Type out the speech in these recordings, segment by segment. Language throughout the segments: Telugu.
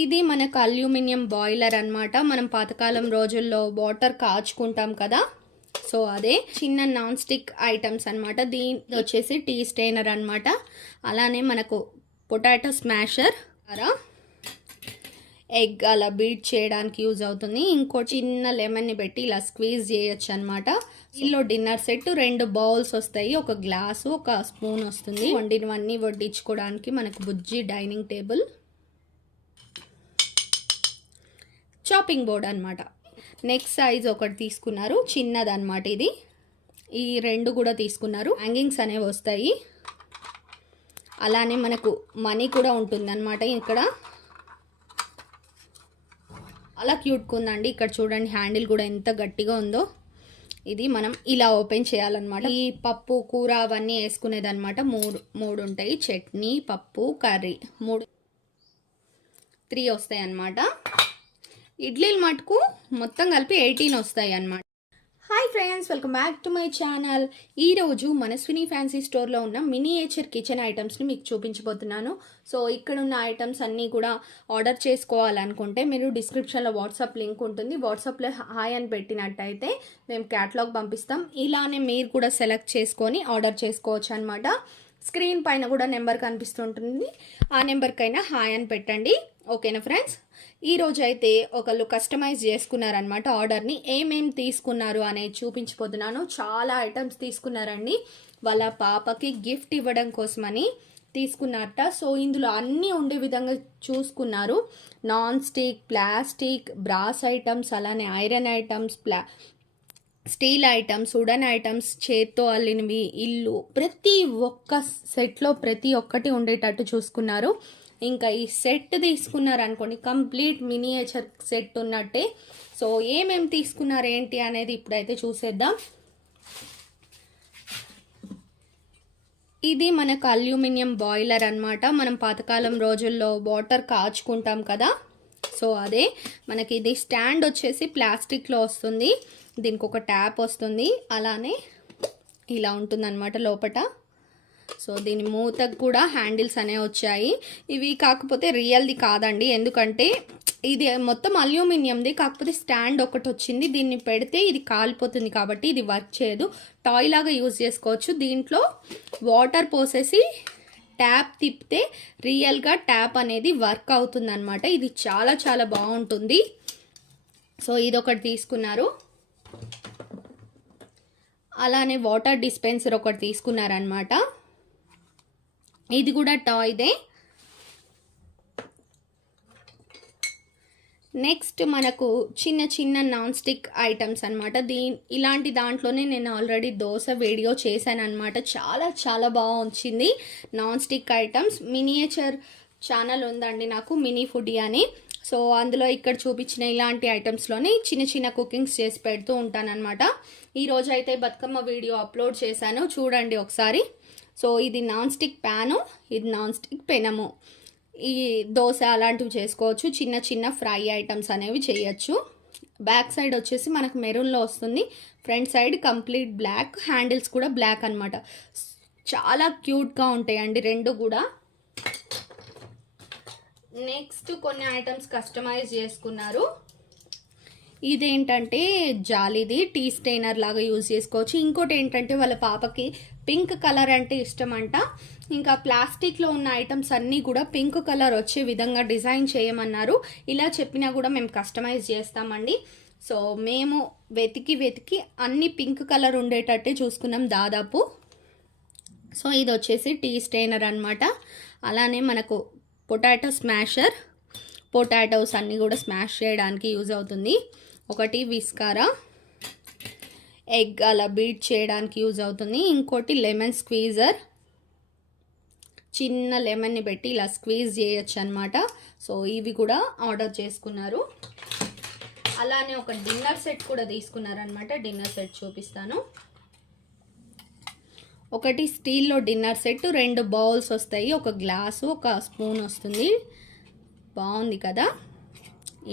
ఇది మనకు అల్యూమినియం బాయిలర్ అన్నమాట. మనం పాతకాలం రోజుల్లో వాటర్ కాచుకుంటాం కదా, సో అదే చిన్న నాన్ స్టిక్ ఐటమ్స్ అన్నమాట. దీని వచ్చేసి టీ స్టెయినర్ అన్నమాట. అలానే మనకు పొటాటో స్మాషర్, ఎగ్ అలా బీట్ చేయడానికి యూజ్ అవుతుంది. ఇంకో చిన్న లెమన్ని పెట్టి ఇలా స్క్వీజ్ చేయొచ్చు అనమాట. ఇందులో డిన్నర్ సెట్ 2 బౌల్స్ వస్తాయి, ఒక గ్లాసు, ఒక స్పూన్ వస్తుంది. వండినవన్నీ వడ్డించుకోవడానికి మనకు బుజ్జి డైనింగ్ టేబుల్, చాపింగ్ బోర్డ్ అనమాట. నెక్స్ట్ సైజ్ ఒకటి తీసుకున్నారు, చిన్నది అనమాట ఇది. ఈ 2 కూడా తీసుకున్నారు. హ్యాంగింగ్స్ అనేవి వస్తాయి. అలానే మనకు మనీ కూడా ఉంటుంది అనమాట. ఇక్కడ అలా క్యూట్గా ఉందండి. ఇక్కడ చూడండి హ్యాండిల్ కూడా ఎంత గట్టిగా ఉందో. ఇది మనం ఇలా ఓపెన్ చేయాలన్నమాట. ఈ పప్పు కూర అవన్నీ వేసుకునేది అనమాట. మూడు ఉంటాయి, చట్నీ, పప్పు, కర్రీ 3 వస్తాయి అన్నమాట. ఇడ్లీలు మటుకు మొత్తం కలిపి 18 వస్తాయి అన్నమాట. Hi friends, welcome back to my channel. ఈరోజు మనస్విని ఫ్యాన్సీ స్టోర్లో ఉన్న మినియేచర్ కిచెన్ ఐటమ్స్ని మీకు చూపించబోతున్నాను. సో ఇక్కడ ఉన్న ఐటమ్స్ అన్నీ కూడా ఆర్డర్ చేసుకోవాలనుకుంటే మీరు డిస్క్రిప్షన్లో వాట్సాప్ లింక్ ఉంటుంది. వాట్సాప్లో హాయ్ అని పెట్టినట్టయితే మేము క్యాటలాగ్ పంపిస్తాం. ఇలానే మీరు కూడా సెలెక్ట్ చేసుకొని ఆర్డర్ చేసుకోవచ్చు అనమాట. స్క్రీన్ పైన కూడా నెంబర్ కనిపిస్తుంటుంది, ఆ నెంబర్కైనా హాయ్ అని పెట్టండి. ఓకేనా ఫ్రెండ్స్? ఈరోజు అయితే ఒకళ్ళు కస్టమైజ్ చేసుకున్నారనమాట ఆర్డర్ని. ఏమేమి తీసుకున్నారు అనేది చూపించిపోతున్నాను. చాలా ఐటమ్స్ తీసుకున్నారండి. వాళ్ళ పాపకి గిఫ్ట్ ఇవ్వడం కోసమని తీసుకున్నారట. సో ఇందులో అన్నీ ఉండే విధంగా చూసుకున్నారు. Non stick, plastic, brass items, అలానే iron items, steel items, wooden items, చేత్తో అల్లినవి, ఇల్లు, ప్రతి ఒక్క సెట్లో ప్రతి ఒక్కటి ఉండేటట్టు చూసుకున్నారు. ఇంకా ఈ సెట్ తీసుకున్నారు అనుకోండి, కంప్లీట్ మినియేచర్ సెట్ ఉన్నట్టే. సో ఏమేమి తీసుకున్నారు ఏంటి అనేది ఇప్పుడైతే చూసేద్దాం. ఇది మనకు అల్యూమినియం బాయిలర్ అన్నమాట. మనం పాతకాలం రోజుల్లో వాటర్ కాచుకుంటాం కదా, సో అదే. మనకి ఇది స్టాండ్ వచ్చేసి ప్లాస్టిక్లో వస్తుంది. దీనికి ఒక ట్యాప్ వస్తుంది, అలానే ఇలా ఉంటుందన్నమాట లోపట. సో దీని మూతకు కూడా హ్యాండిల్స్ అనేవి వచ్చాయి. ఇవి కాకపోతే రియల్ది కాదండి, ఎందుకంటే ఇది మొత్తం అల్యూమినియంది, కాకపోతే స్టాండ్ ఒకటి వచ్చింది. దీన్ని పెడితే ఇది కాలిపోతుంది కాబట్టి ఇది వర్క్ చేయదు. టాయ్ లాగా యూజ్ చేసుకోవచ్చు. దీంట్లో వాటర్ పోసేసి ట్యాప్ తిప్పితే రియల్గా ట్యాప్ అనేది వర్క్ అవుతుంది అనమాట. ఇది చాలా చాలా బాగుంటుంది. సో ఇదొకటి తీసుకున్నారు. అలానే వాటర్ డిస్పెన్సర్ ఒకటి తీసుకున్నారనమాట. ఇది కూడా టాయ్దే. నెక్స్ట్ మనకు చిన్న చిన్న నాన్ స్టిక్ ఐటమ్స్ అనమాట. ఇలాంటి దాంట్లోనే నేను ఆల్రెడీ దోశ వీడియో చేశాను అనమాట. చాలా చాలా బాగా వచ్చింది. Non stick items miniature channel ఉందండి నాకు, మినీ ఫుడీ అని. సో అందులో ఇక్కడ చూపించిన ఇలాంటి ఐటమ్స్లోనే చిన్న చిన్న కుకింగ్స్ చేసి పెడుతూ ఉంటానన్నమాట. ఈరోజు అయితే బతుకమ్మ వీడియో అప్లోడ్ చేశాను, చూడండి ఒకసారి. సో ఇది నాన్ స్టిక్ ప్యాను, ఇది నాన్ స్టిక్ పెనము. ఈ దోశ అలాంటివి చేసుకోవచ్చు. చిన్న చిన్న ఫ్రై ఐటమ్స్ అనేవి చేయొచ్చు. బ్యాక్ సైడ్ వచ్చేసి మనకు మెరూన్లో వస్తుంది, front side complete black, handles కూడా బ్లాక్ అనమాట. చాలా క్యూట్గా ఉంటాయండి 2 కూడా. నెక్స్ట్ కొన్ని ఐటమ్స్ కస్టమైజ్ చేసుకున్నారు. ఇదేంటంటే జాలీది, టీ స్టెయినర్ లాగా యూజ్ చేసుకోవచ్చు. ఇంకోటి ఏంటంటే వాళ్ళ పాపకి పింక్ కలర్ అంటే ఇష్టం అంట. ఇంకా ప్లాస్టిక్లో ఉన్న ఐటమ్స్ అన్నీ కూడా పింక్ కలర్ వచ్చే విధంగా డిజైన్ చేయమన్నారు. ఇలా చెప్పినా కూడా మేము కస్టమైజ్ చేస్తామండి. సో మేము వెతికి అన్ని పింక్ కలర్ ఉండేటట్టే చూసుకున్నాం దాదాపు. సో ఇది వచ్చేసి టీ స్టెయినర్ అనమాట. అలానే మనకు పొటాటో స్మాషర్, పొటాటోస్ అన్నీ కూడా స్మాష్ చేయడానికి యూజ్ అవుతుంది. ఒకటి విస్కారా, ఎగ్ అలా బీట్ చేయడానికి యూజ్ అవుతుంది. ఇంకోటి లెమన్ స్క్వీజర్, చిన్న లెమన్ని పెట్టి ఇలా స్క్వీజ్ చేయొచ్చు అనమాట. సో ఇవి కూడా ఆర్డర్ చేసుకున్నారు. అలానే ఒక డిన్నర్ సెట్ కూడా తీసుకున్నారనమాట. డిన్నర్ సెట్ చూపిస్తాను. ఒకటి స్టీల్లో డిన్నర్ సెట్, 2 బౌల్స్ వస్తాయి, ఒక గ్లాసు, ఒక స్పూన్ వస్తుంది. బాగుంది కదా.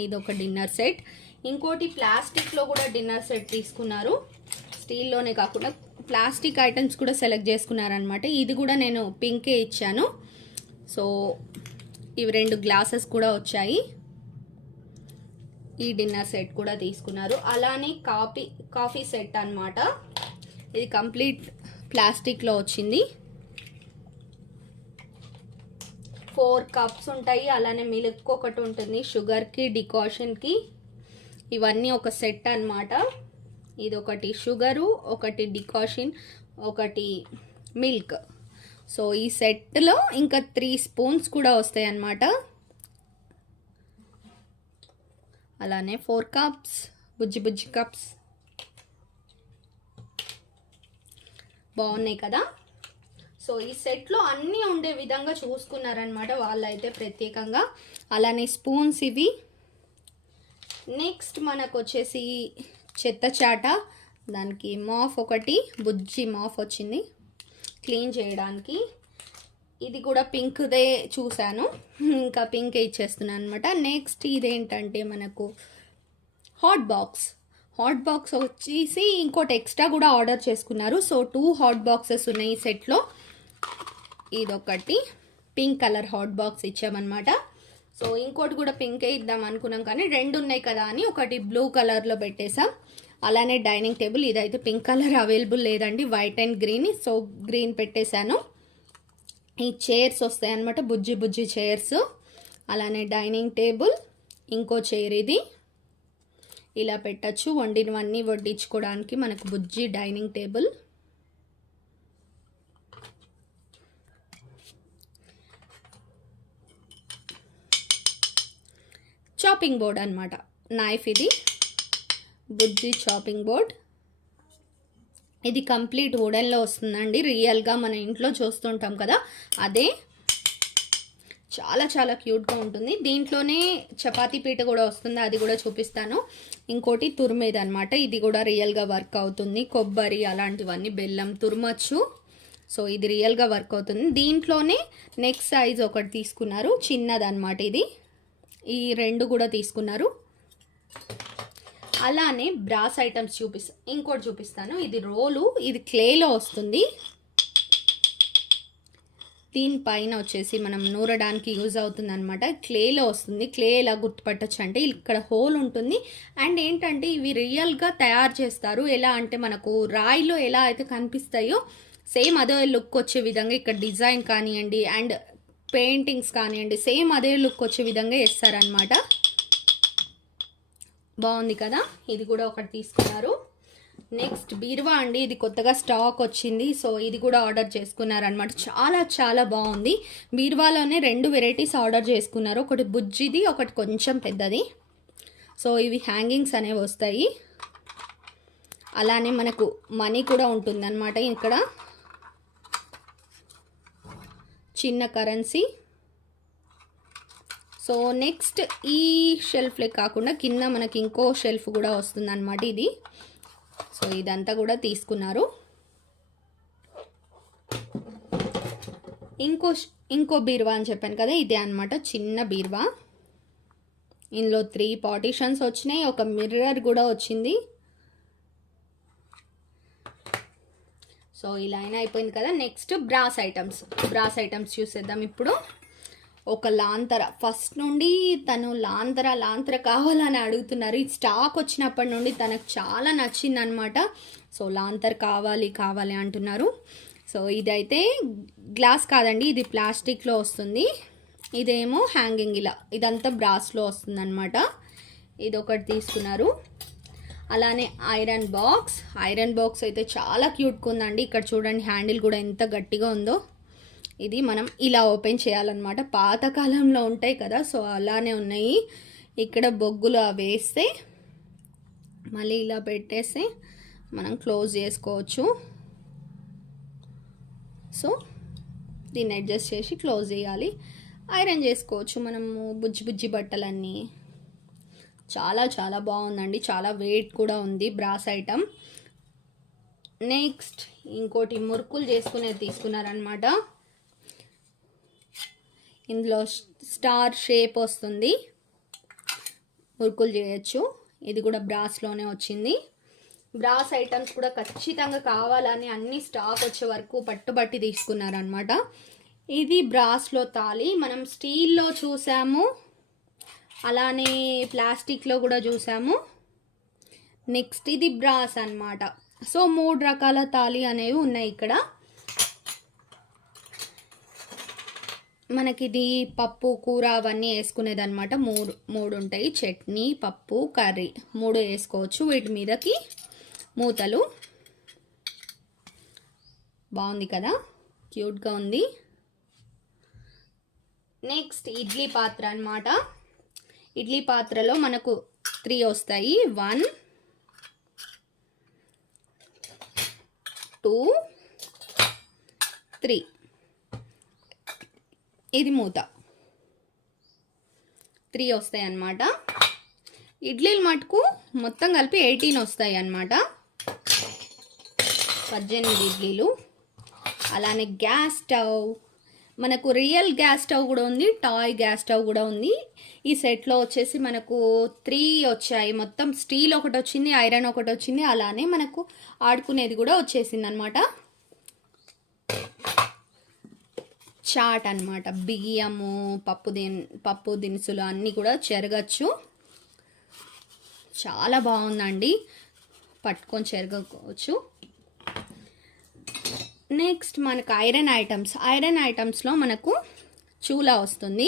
ఇది ఒక డిన్నర్ సెట్. ఇంకోటి ప్లాస్టిక్లో కూడా డిన్నర్ సెట్ తీసుకున్నారు. స్టీల్లోనే కాకుండా ప్లాస్టిక్ ఐటమ్స్ కూడా సెలెక్ట్ చేసుకున్నారనమాట. ఇది కూడా నేను పింకే ఇచ్చాను. సో ఇవి 2 గ్లాసెస్ కూడా వచ్చాయి. ఈ డిన్నర్ సెట్ కూడా తీసుకున్నారు. అలానే కాఫీ సెట్ అన్నమాట. ఇది కంప్లీట్ ప్లాస్టిక్లో వచ్చింది. 4 కప్స్ ఉంటాయి. అలానే మిల్క్ ఒకటి ఉంటుంది, షుగర్కి, డికాషన్కి. ఇవన్నీ ఒక సెట్ అన్నమాట. ఇది ఒకటి షుగరు, ఒకటి డికాషన్, ఒకటి మిల్క్. సో ఈ సెట్లో ఇంకా 3 స్పూన్స్ కూడా వస్తాయి అన్నమాట. అలానే 4 కప్స్, బుజ్జి కప్స్ బాగున్నాయి కదా. సో ఈ సెట్లో అన్నీ ఉండే విధంగా చూసుకున్నారనమాట వాళ్ళైతే ప్రత్యేకంగా. అలానే స్పూన్స్ ఇవి. నెక్స్ట్ మనకు వచ్చేసి చెత్త చాట, దానికి మాఫ్ ఒకటి, బుజ్జి మాఫ్ వచ్చింది క్లీన్ చేయడానికి. ఇది కూడా పింక్దే చూశాను, ఇంకా పింకే ఇచ్చేస్తున్నాను అనమాట. నెక్స్ట్ ఇదేంటంటే మనకు హాట్ బాక్స్ వచ్చేసి ఇంకోటి ఎక్స్ట్రా కూడా ఆర్డర్ చేసుకున్నారు. సో 2 హాట్ బాక్సెస్ ఉన్నాయి ఈ సెట్లో. ఇదొకటి పింక్ కలర్ హాట్ బాక్స్ ఇచ్చామన్నమాట. సో ఇంకోటి కూడా పింకే ఇద్దాం అనుకున్నాం, కానీ 2 ఉన్నాయి కదా అని ఒకటి బ్లూ కలర్లో పెట్టేసాం. అలానే డైనింగ్ టేబుల్, ఇదైతే పింక్ కలర్ అవైలబుల్ లేదండి, white and green. So green పెట్టేశాను. ఈ చైర్స్ వస్తాయి అన్నమాట, బుజ్జి చైర్స్. అలానే డైనింగ్ టేబుల్, ఇంకో చైర్ ఇది ఇలా పెట్టచ్చు, వండినవన్నీ వడ్డించుకోవడానికి మనకు బుజ్జి డైనింగ్ టేబుల్. చాపింగ్ బోర్డ్ అన్నమాట, నైఫ్ ఇది బుజ్జి చాపింగ్ బోర్డ్. ఇది కంప్లీట్ వుడెన్లో వస్తుందండి, రియల్గా మన ఇంట్లో చూస్తుంటాం కదా అదే. చాలా క్యూట్గా ఉంటుంది. దీంట్లోనే చపాతీ పీట కూడా వస్తుంది, అది కూడా చూపిస్తాను. ఇంకోటి తురిమేది అనమాట, ఇది కూడా రియల్గా వర్క్ అవుతుంది. కొబ్బరి అలాంటివన్నీ, బెల్లం తురమచ్చు. సో ఇది రియల్గా వర్క్ అవుతుంది. దీంట్లోనే నెక్స్ట్ సైజ్ ఒకటి తీసుకున్నారు, చిన్నది అనమాట ఇది. ఈ 2 కూడా తీసుకున్నారు. అలానే బ్రాస్ ఐటమ్స్ ఇంకోటి చూపిస్తాను. ఇది రోలు, ఇది క్లేలో వస్తుంది. దీనిపైన వచ్చేసి మనం నూరడానికి యూజ్ అవుతుంది అనమాట. క్లేలో వస్తుంది. క్లే ఎలా గుర్తుపట్టచ్చు అంటే ఇక్కడ హోల్ ఉంటుంది. అండ్ ఏంటంటే ఇవి రియల్గా తయారు చేస్తారు. ఎలా అంటే మనకు రాయిలో ఎలా అయితే కనిపిస్తాయో సేమ్ అదే లుక్ వచ్చే విధంగా ఇక్కడ డిజైన్ కానివ్వండి అండ్ పెయింటింగ్స్ కానివ్వండి సేమ్ అదే లుక్ వచ్చే విధంగా వేస్తారనమాట. బాగుంది కదా. ఇది కూడా ఒకటి తీసుకున్నారు. నెక్స్ట్ బీరువా అండి, ఇది కొత్తగా స్టాక్ వచ్చింది. సో ఇది కూడా ఆర్డర్ చేసుకున్నారనమాట. చాలా బాగుంది. బీరువాలోనే 2 వెరైటీస్ ఆర్డర్ చేసుకున్నారు, ఒకటి బుజ్జిది, ఒకటి కొంచెం పెద్దది. సో ఇవి హ్యాంగింగ్స్ అనేవి వస్తాయి. అలానే మనకు మనీ కూడా ఉంటుందన్నమాట. ఇక్కడ చిన్న కరెన్సీ. సో నెక్స్ట్ ఈ షెల్ఫ్లే కాకుండా కింద మనకి ఇంకో షెల్ఫ్ కూడా వస్తుందన్నమాట ఇది. సో ఇదంతా కూడా తీసుకున్నారు. ఇంకో బీరువా అని చెప్పాను కదా, ఇదే అనమాట, చిన్న బీరువా. ఇందులో 3 పార్టీషన్స్ వచ్చినాయి, ఒక మిర్రర్ కూడా వచ్చింది. సో ఇలా అయినా అయిపోయింది కదా. నెక్స్ట్ బ్రాస్ ఐటమ్స్ చూసేద్దాం ఇప్పుడు. ఒక లాంతర, ఫస్ట్ నుండి తను లాంతర కావాలని అడుగుతున్నారు. ఈ స్టాక్ వచ్చినప్పటి నుండి తనకు చాలా నచ్చింది అనమాట. సో లాంతర్ కావాలి అంటున్నారు. సో ఇదైతే గ్లాస్ కాదండి, ఇది ప్లాస్టిక్లో వస్తుంది. ఇదేమో హ్యాంగింగ్, ఇలా ఇదంతా బ్రాస్లో వస్తుంది అనమాట. ఇది ఒకటి తీసుకున్నారు. అలానే ఐరన్ బాక్స్ అయితే చాలా క్యూట్గా ఉందండి. ఇక్కడ చూడండి, హ్యాండిల్ కూడా ఎంత గట్టిగా ఉందో. ఇది మనం ఇలా ఓపెన్ చేయాలన్నమాట. పాతకాలంలో ఉంటాయి కదా, సో అలానే ఉన్నాయి. ఇక్కడ బొగ్గులు వేస్తే మళ్ళీ ఇలా పెట్టేస్తే మనం క్లోజ్ చేసుకోవచ్చు. సో దీన్ని అడ్జస్ట్ చేసి క్లోజ్ చేయాలి. ఐరన్ చేసుకోవచ్చు మనము బుజ్జి బట్టలన్నీ. చాలా బాగుందండి. చాలా వెయిట్ కూడా ఉంది బ్రాస్ ఐటమ్. నెక్స్ట్ ఇంకోటి మురుకులు చేసుకునేది తీసుకున్నారనమాట. ఇందులో స్టార్ షేప్ వస్తుంది, మురుకులు చేయొచ్చు. ఇది కూడా బ్రాస్లోనే వచ్చింది. బ్రాస్ ఐటమ్స్ కూడా ఖచ్చితంగా కావాలని అన్ని స్టాక్ వచ్చే వరకు పట్టుబట్టి తీసుకున్నారనమాట. ఇది బ్రాస్లో తాళి. మనం స్టీల్లో చూసాము, అలానే ప్లాస్టిక్లో కూడా చూసాము. నెక్స్ట్ ఇది బ్రాస్ అన్నమాట. సో 3 రకాల తాళి అనేవి ఉన్నాయి ఇక్కడ. మనకిది పప్పు కూర అవన్నీ వేసుకునేది అనమాట. మూడు ఉంటాయి, చట్నీ పప్పు కర్రీ 3 వేసుకోవచ్చు. వీటి మీదకి మూతలు. బాగుంది కదా, క్యూట్గా ఉంది. నెక్స్ట్ ఇడ్లీ పాత్ర అన్నమాట. ఇడ్లీ పాత్రలో మనకు 3 వస్తాయి. 1 2 3. ఇది మూత 3 వస్తాయి అన్నమాట. ఇడ్లీలు మటుకు మొత్తం కలిపి 18 వస్తాయి అన్నమాట. 18 ఇడ్లీలు. అలానే గ్యాస్ స్టవ్, మనకు రియల్ గ్యాస్ స్టవ్ కూడా ఉంది, టాయ్ గ్యాస్ స్టవ్ కూడా ఉంది. ఈ సెట్లో వచ్చేసి మనకు 3 వచ్చాయి. మొత్తం స్టీల్ ఒకటి వచ్చింది, ఐరన్ ఒకటి వచ్చింది, అలానే మనకు ఆడుకునేది కూడా వచ్చేసింది అనమాట. చాట్ అన్నమాట. బియ్యము పప్పు దినుసులు అన్నీ కూడా చెరగచ్చు. చాలా బాగుందండి, పట్టుకొని చెరగవచ్చు. నెక్స్ట్ మనకు ఐరన్ ఐటమ్స్లో మనకు చూలా వస్తుంది,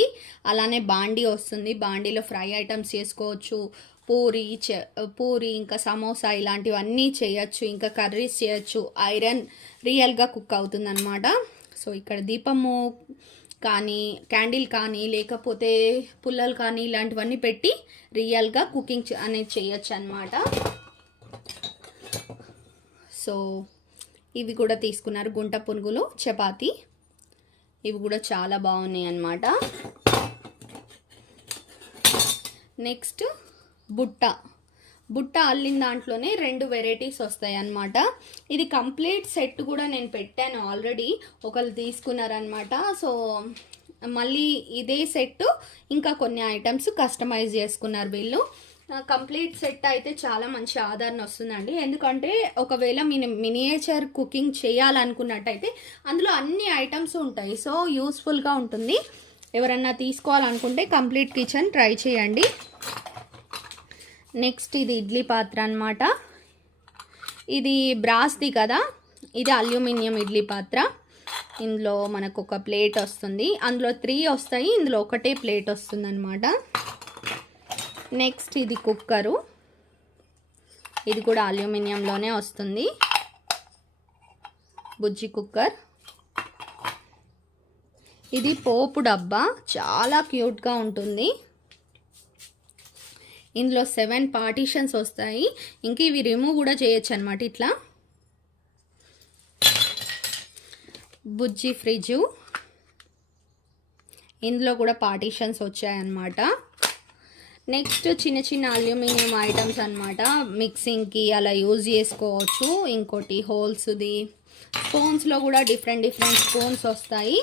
అలానే బాండీ వస్తుంది. బాండీలో ఫ్రై ఐటమ్స్ చేసుకోవచ్చు. పూరి ఇంకా సమోసా ఇలాంటివన్నీ చేయొచ్చు, ఇంకా కర్రీస్ చేయొచ్చు. ఐరన్ రియల్గా కుక్ అవుతుంది అనమాట. సో ఇక్కడ దీపము కానీ, క్యాండిల్ కానీ, లేకపోతే పుల్లలు కానీ ఇలాంటివన్నీ పెట్టి రియల్గా కుకింగ్ అనేది చేయొచ్చు అనమాట. సో ఇవి కూడా తీసుకున్నారు, గుంట పునుగులు, చపాతీ. ఇవి కూడా చాలా బాగున్నాయి అన్నమాట. నెక్స్ట్ బుట్ట అల్లిన దాంట్లోనే 2 వెరైటీస్ వస్తాయి అన్నమాట. ఇది కంప్లీట్ సెట్ కూడా నేను పెట్టాను ఆల్రెడీ, ఒకళ్ళు తీసుకున్నారనమాట. సో మళ్ళీ ఇదే సెట్ ఇంకా కొన్ని ఐటమ్స్ కస్టమైజ్ చేసుకున్నారు వీళ్ళు. కంప్లీట్ సెట్ అయితే చాలా మంచి ఆదరణ వస్తుందండి. ఎందుకంటే ఒకవేళ మినియేచర్ కుకింగ్ చేయాలనుకున్నట్టయితే అందులో అన్ని ఐటమ్స్ ఉంటాయి. సో యూస్ఫుల్గా ఉంటుంది. ఎవరన్నా తీసుకోవాలనుకుంటే కంప్లీట్ కిచెన్ ట్రై చేయండి. నెక్స్ట్ ఇది ఇడ్లీ పాత్ర అన్నమాట. ఇది బ్రాస్ది కదా, ఇది అల్యూమినియం ఇడ్లీ పాత్ర. ఇందులో మనకు ఒక ప్లేట్ వస్తుంది, అందులో 3 వస్తాయి, ఇందులో ఒకటే ప్లేట్ వస్తుంది అన్నమాట. నెక్స్ట్ ఇది కుక్కరు, ఇది కూడా అల్యూమినియంలోనే వస్తుంది, బుజ్జి కుక్కర్. ఇది పోపు డబ్బా, చాలా క్యూట్గా ఉంటుంది. ఇందులో 7 పార్టీషన్స్ వస్తాయి. ఇంక ఇవి రిమూవ్ కూడా చేయొచ్చు అనమాట. ఇట్లా బుజ్జి ఫ్రిడ్జు, ఇందులో కూడా పార్టీషన్స్ వచ్చాయన్నమాట. నెక్స్ట్ చిన్న చిన్న అల్యూమినియం ఐటమ్స్ అనమాట, మిక్సింగ్కి అలా యూజ్ చేసుకోవచ్చు. ఇంకోటి హోల్స్ది. స్పూన్స్లో కూడా డిఫరెంట్ స్పూన్స్ వస్తాయి.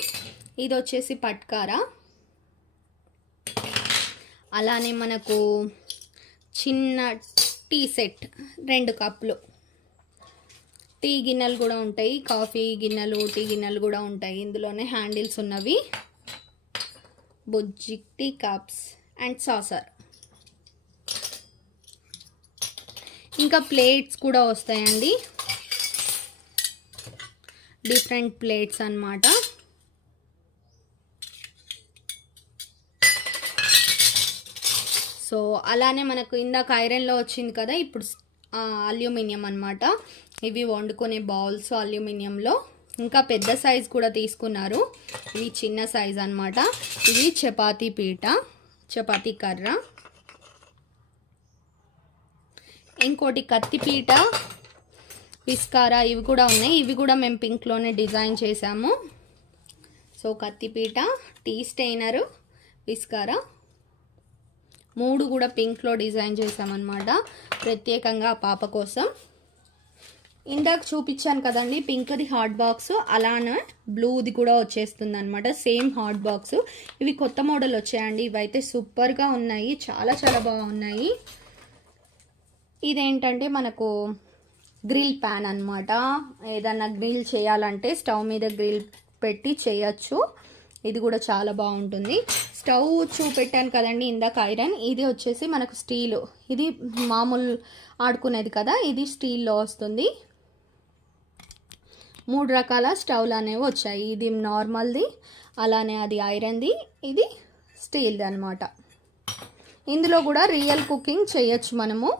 ఇది వచ్చేసి పట్కారా. అలానే మనకు చిన్న టీ సెట్, 2 కప్పులు. టీ గిన్నెలు కూడా ఉంటాయి, కాఫీ గిన్నెలు, టీ గిన్నెలు కూడా ఉంటాయి. ఇందులోనే హ్యాండిల్స్ ఉన్నవి. బుజ్జి టీ కప్స్ అండ్ సాసర్. ఇంకా ప్లేట్స్ కూడా వస్తాయండి, డిఫరెంట్ ప్లేట్స్ అన్నమాట. సో అలానే మనకు ఇందాక ఐరన్లో వచ్చింది కదా, ఇప్పుడు అల్యూమినియం అన్నమాట. ఇవి వండుకునే బౌల్స్ అల్యూమినియంలో. ఇంకా పెద్ద సైజ్ కూడా తీసుకున్నారు, ఇవి చిన్న సైజ్ అన్నమాట. ఇది చపాతీ పీట, చపాతీ కర్ర. ఇంకోటి కత్తిపీట, పిస్కారా, ఇవి కూడా ఉన్నాయి. ఇవి కూడా మేము పింక్లోనే డిజైన్ చేసాము. సో కత్తిపీట, టీ స్టెయినరు, పిస్కారా 3 కూడా పింక్లో డిజైన్ చేసామన్నమాట, ప్రత్యేకంగా పాప కోసం. ఇందాక చూపించాను కదండి పింక్ది హాట్ బాక్స్, అలానే బ్లూది కూడా వచ్చేస్తుంది అనమాట, సేమ్ హాట్ బాక్స్. ఇవి కొత్త మోడల్ వచ్చాయండి, ఇవైతే సూపర్గా ఉన్నాయి, చాలా చాలా బాగున్నాయి. ఇదేంటంటే మనకు గ్రిల్ ప్యాన్ అన్నమాట. ఏదన్నా గ్రిల్ చేయాలంటే స్టవ్ మీద గ్రిల్ పెట్టి చేయొచ్చు. ఇది కూడా చాలా బాగుంటుంది. స్టవ్ చూపెట్టాను కదండి ఇందాక ఐరన్, ఇది వచ్చేసి మనకు స్టీలు. ఇది మామూలు ఆడుకునేది కదా, ఇది స్టీల్లో వస్తుంది. 3 రకాల స్టవ్లు అనేవి వచ్చాయి. ఇది నార్మల్ది, అలానే అది ఐరన్ది, ఇది స్టీల్ది అనమాట. ఇందులో కూడా రియల్ కుకింగ్ చేయొచ్చు మనము.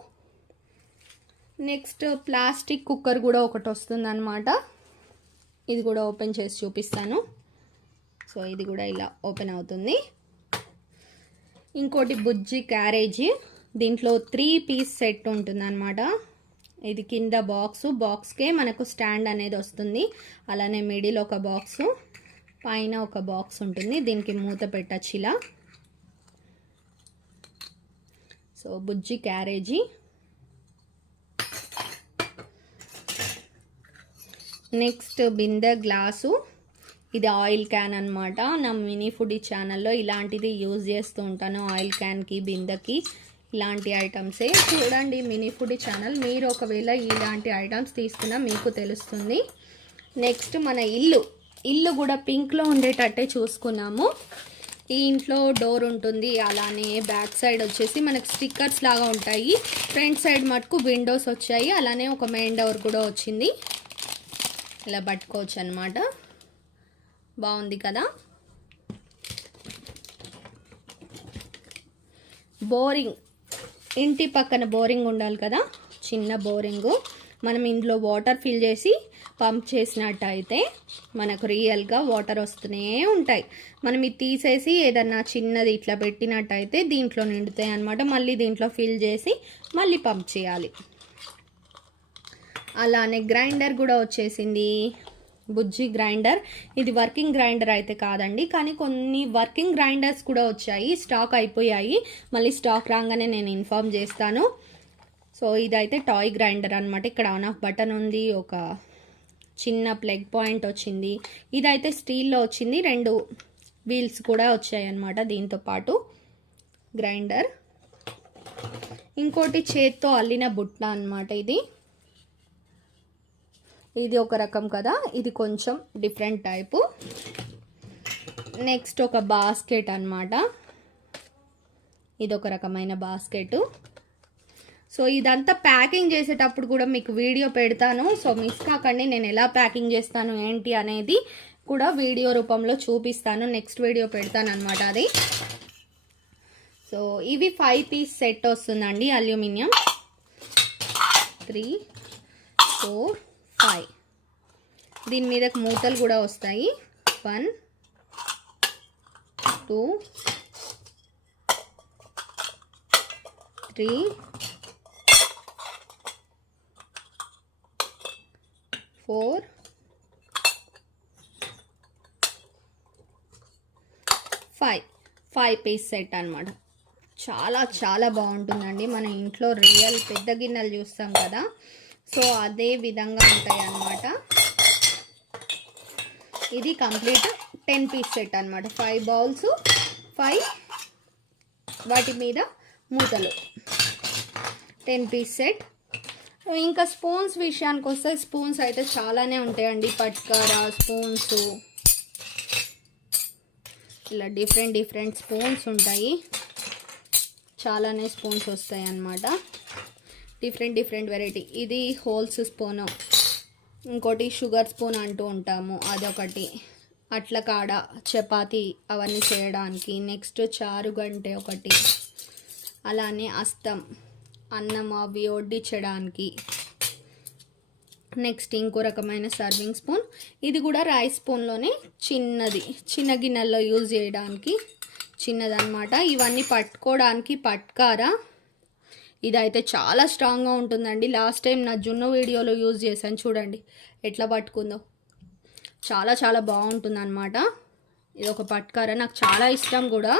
నెక్స్ట్ ప్లాస్టిక్ కుక్కర్ కూడా ఒకటి వస్తుంది అనమాట. ఇది కూడా ఓపెన్ చేసి చూపిస్తాను. సో ఇది కూడా ఇలా ఓపెన్ అవుతుంది. ఇంకోటి బుజ్జి క్యారేజీ, దీంట్లో 3 పీస్ సెట్ ఉంటుంది అనమాట. ఇది కింద బాక్స్కే మనకు స్టాండ్ అనేది వస్తుంది. అలానే మిడిల్ ఒక బాక్సు, పైన ఒక బాక్స్ ఉంటుంది. దీనికి మూత పెట్టచ్చు ఇలా. సో బుజ్జి క్యారేజీ. నెక్స్ట్ బిందె గ్లాసు, ఇది ఆయిల్ క్యాన్ అనమాట. నా మినీ ఫుడీ ఛానల్లో ఇలాంటిది యూజ్ చేస్తూ ఉంటాను. ఆయిల్ క్యాన్కి, బిందెకి ఇలాంటి ఐటమ్సే. చూడండి మినీ ఫుడీ ఛానల్, మీరు ఒకవేళ ఇలాంటి ఐటమ్స్ తీసుకున్నా మీకు తెలుస్తుంది. నెక్స్ట్ మన ఇల్లు కూడా పింక్లో ఉండేటట్టే చూసుకున్నాము. ఈ ఇంట్లో డోర్ ఉంటుంది, అలానే బ్యాక్ సైడ్ వచ్చేసి మనకు స్టిక్కర్స్ లాగా ఉంటాయి. ఫ్రంట్ సైడ్ మటుకు విండోస్ వచ్చాయి, అలానే ఒక మెయిన్ డోర్ కూడా వచ్చింది. ఇలా పట్టుకోవచ్చు అనమాట. బాగుంది కదా. బోరింగ్, ఇంటి పక్కన బోరింగ్ ఉండాలి కదా, చిన్న బోరింగు. మనం ఇందులో వాటర్ ఫిల్ చేసి పంప్ చేసినట్టయితే మనకు రియల్గా వాటర్ వస్తూనే ఉంటాయి. మనం ఇది తీసేసి ఏదన్నా చిన్నది ఇట్లా పెట్టినట్టయితే దీంట్లో నిండుతాయి అన్నమాట. మళ్ళీ దీంట్లో ఫిల్ చేసి మళ్ళీ పంప్ చేయాలి. అలానే గ్రైండర్ కూడా వచ్చేసింది, బుజ్జి గ్రైండర్. ఇది వర్కింగ్ గ్రైండర్ అయితే కాదండి, కానీ కొన్ని వర్కింగ్ గ్రైండర్స్ కూడా వచ్చాయి. స్టాక్ అయిపోయాయి, మళ్ళీ స్టాక్ రాగానే నేను ఇన్ఫార్మ్ చేస్తాను. సో ఇదైతే టాయ్ గ్రైండర్ అనమాట. ఇక్కడ ఆన్ ఆఫ్ బటన్ ఉంది, ఒక చిన్న ప్లగ్ పాయింట్ వచ్చింది. ఇదైతే స్టీల్లో వచ్చింది, 2 వీల్స్ కూడా వచ్చాయి అన్నమాట దీంతో పాటు గ్రైండర్. ఇంకోటి చేత్తో అల్లిన బుట్ట అన్నమాట. ఇది ఒక రకం కదా, ఇది కొంచెం డిఫరెంట్ టైపు. నెక్స్ట్ ఒక బాస్కెట్ అన్నమాట. ఇది ఒక రకమైన బాస్కెట్. సో ఇదంతా ప్యాకింగ్ చేసేటప్పుడు కూడా మీకు వీడియో పెడతాను. సో మిస్ కాకండి, నేను ఎలా ప్యాకింగ్ చేస్తాను ఏంటి అనేది కూడా వీడియో రూపంలో చూపిస్తాను. నెక్స్ట్ వీడియో పెడతాను అనమాట అది. సో ఇవి 5 పీస్ సెట్ వస్తుందండి, అల్యూమినియం. 3, 4, 5. దీని మీద మూతలు కూడా వస్తాయి. 1, 2, 3, 4, 5 పీస్ సెట్ అనమాట. చాలా చాలా బాగుంటుందండి. మన ఇంట్లో రియల్ పెద్ద గిన్నెలు చూస్తాం కదా, సో అదే విధంగా ఉంటాయి అన్నమాట. ఇది కంప్లీట్ 10 పీస్ సెట్ అనమాట. 5 బౌల్స్, 5 వాటి మీద మూతలు, 10 పీస్ సెట్. ఇంకా స్పూన్స్ విషయానికి వస్తే స్పూన్స్ అయితే చాలానే ఉంటాయండి. పట్కార స్పూన్స్, ఇలా డిఫరెంట్ స్పూన్స్ ఉంటాయి. చాలానే స్పూన్స్ వస్తాయి అన్నమాట. Different variety. ఇది హోల్స్ స్పూను, ఇంకోటి షుగర్ స్పూన్ అంటూ ఉంటాము, అదొకటి. అట్ల కాడ చపాతీ అవన్నీ చేయడానికి. నెక్స్ట్ చారుగంటే ఒకటి, అలానే అస్తం, అన్నం అవి వడ్డించడానికి. నెక్స్ట్ ఇంకో రకమైన సర్వింగ్ స్పూన్. ఇది కూడా రైస్ స్పూన్లోనే చిన్నది, చిన్న గిన్నెల్లో యూజ్ చేయడానికి చిన్నదన్నమాట. ఇవన్నీ పట్టుకోవడానికి పట్కారా. ఇదైతే చాలా స్ట్రాంగ్గా ఉంటుందండి. లాస్ట్ టైం నా జున్ను వీడియోలో యూజ్ చేశాను, చూడండి ఎట్లా పట్టుకుందో. చాలా చాలా బాగుంటుంది అనమాట. ఇది ఒక పట్కారా, నాకు చాలా ఇష్టం కూడా.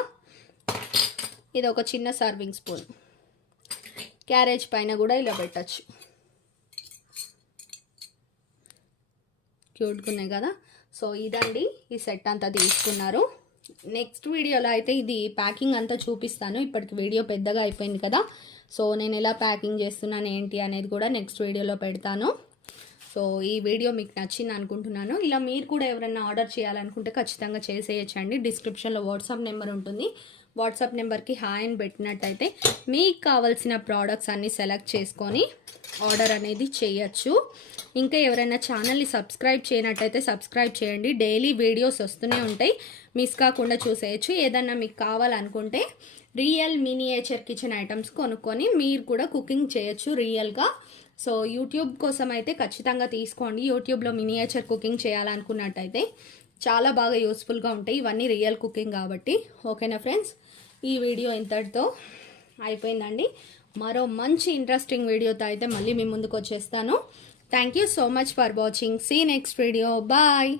ఇది ఒక చిన్న సర్వింగ్ స్పూన్. క్యారేజ్ పైన కూడా ఇలా పెట్టచ్చు. క్యూట్గా ఉన్నాయి కదా. సో ఇదండి ఈ సెట్ అంతా తీసుకున్నారు. నెక్స్ట్ వీడియోలో అయితే ఇది ప్యాకింగ్ అంతా చూపిస్తాను. ఇప్పటికి వీడియో పెద్దగా అయిపోయింది కదా, సో నేను ఎలా ప్యాకింగ్ చేస్తున్నాను ఏంటి అనేది కూడా నెక్స్ట్ వీడియోలో పెడతాను. సో ఈ వీడియో మీకు నచ్చింది అనుకుంటున్నాను. ఇలా మీరు కూడా ఎవరైనా ఆర్డర్ చేయాలనుకుంటే ఖచ్చితంగా చేసేయచ్చండి. డిస్క్రిప్షన్లో వాట్సాప్ నెంబర్ ఉంటుంది. వాట్సాప్ నెంబర్కి హాయ్ అని పెట్టినట్టయితే మీకు కావాల్సిన ప్రోడక్ట్స్ అన్నీ సెలెక్ట్ చేసుకొని ఆర్డర్ అనేది చేయొచ్చు. ఇంకా ఎవరైనా ఛానల్ని సబ్స్క్రైబ్ చేయనట్టయితే సబ్స్క్రైబ్ చేయండి. డైలీ వీడియోస్ వస్తూనే ఉంటాయి, మిస్ కాకుండా చూసేయచ్చు. ఏదన్నా మీకు కావాలనుకుంటే రియల్ మినియేచర్ కిచెన్ ఐటమ్స్ కొనుక్కొని మీరు కూడా కుకింగ్ చేయొచ్చు రియల్గా. సో యూట్యూబ్ కోసం అయితే ఖచ్చితంగా తీసుకోండి. యూట్యూబ్లో మినియేచర్ కుకింగ్ చేయాలనుకున్నట్టయితే చాలా బాగా యూస్ఫుల్గా ఉంటాయి. ఇవన్నీ రియల్ కుకింగ్ కాబట్టి. ఓకేనా ఫ్రెండ్స్, ఈ వీడియో ఇంతటితో అయిపోయిందండి. మరో మంచి ఇంట్రెస్టింగ్ వీడియోతో అయితే మళ్ళీ మీ ముందుకు వచ్చేస్తాను. Thank you so much for watching. See next video. Bye.